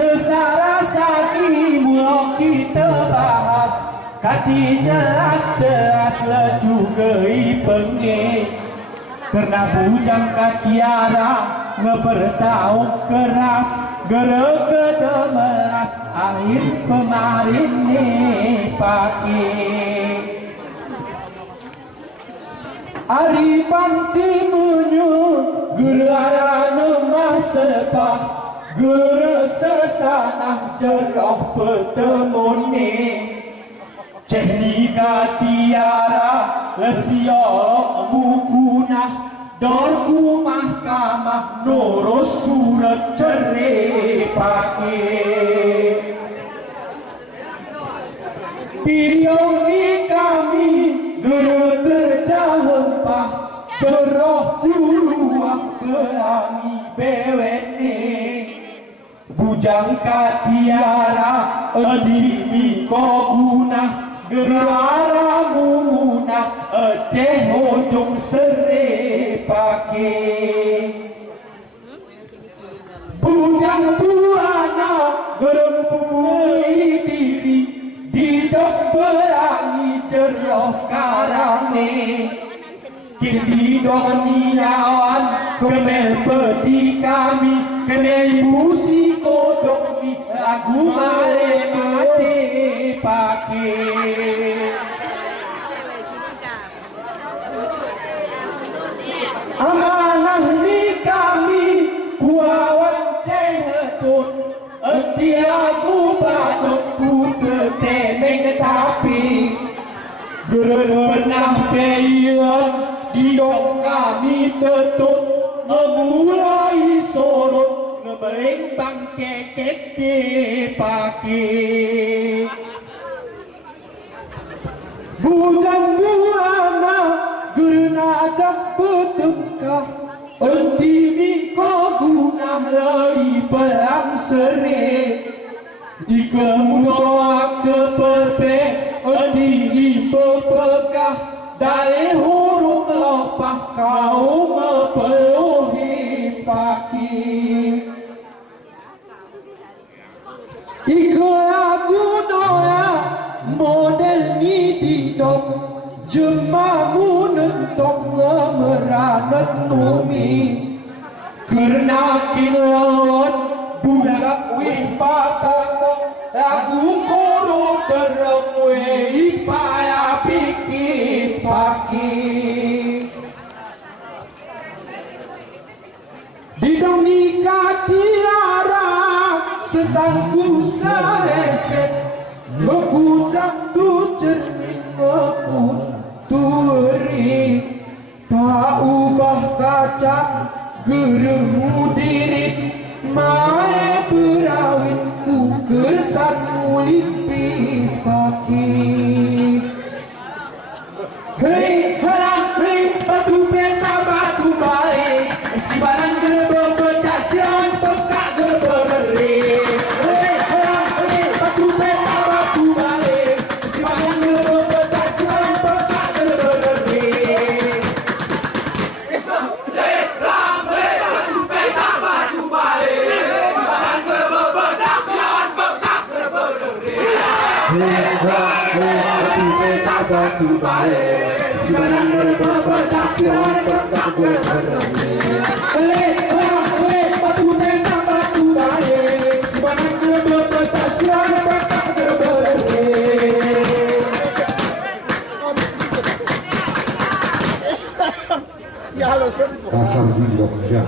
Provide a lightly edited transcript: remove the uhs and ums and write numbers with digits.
Sesara saki mula kita bahas kati jelas-jelas lecu gei pengge karena bujang katiara ngebertahu keras gere kedemeras akhir kemarin nih pake Ari panti munyu gerara nemah sepah gere sesanah jeroh petemune Cehnika tiara lesiok bukunah dorku mahkamah noro surat cerai pake Pidiong di kami gere tercahempah ceroh duruah pelangi bewene Bujang katiara edimi kogunah gerara munah eceh ujung sere pake Bujang buana geremui diri didok berangi jeroh karane Kini doniawan kemel peti kami kene musi kodok di lagu male mate pake amanah ni kami kuawan cehetut etiaku badut ku ketemeng tapi gerenah peyon didok kami tetut memulai sorot ngebereng bangke keke pake Bujang buana gerena jak betengkah entimi kogunah lari perang sere ikemuak kepepe entimi pepekah Dale huruf lopah kau ngepeluhi paki Ike lagu noya model ni didok Jemamu nentok ngemeranet numi Kerna kinlewat budak wih patakok Lagu koro teremwe ipaya pikir paki Didong nikah tiara setangku sareset Mekutang tu cermin mekuturi Tak ubah kacang geremu dirit Mae berawinku kertan mulimpi paki Hei halang hei batu peta batu baik Si barang gerbe bedak siawan pekak gerbe geri Hei halang hei batu peta batu baik Si barang gerbe bedak siawan pekak gerbe geri Hei halang hei batu peta batu baik Si barang gerbe bedak siawan pekak gerbe geri Hei halang hei batu peta batu baik Si barang gerbe bedak siawan pekak gerbe geri Kasar di Jogja.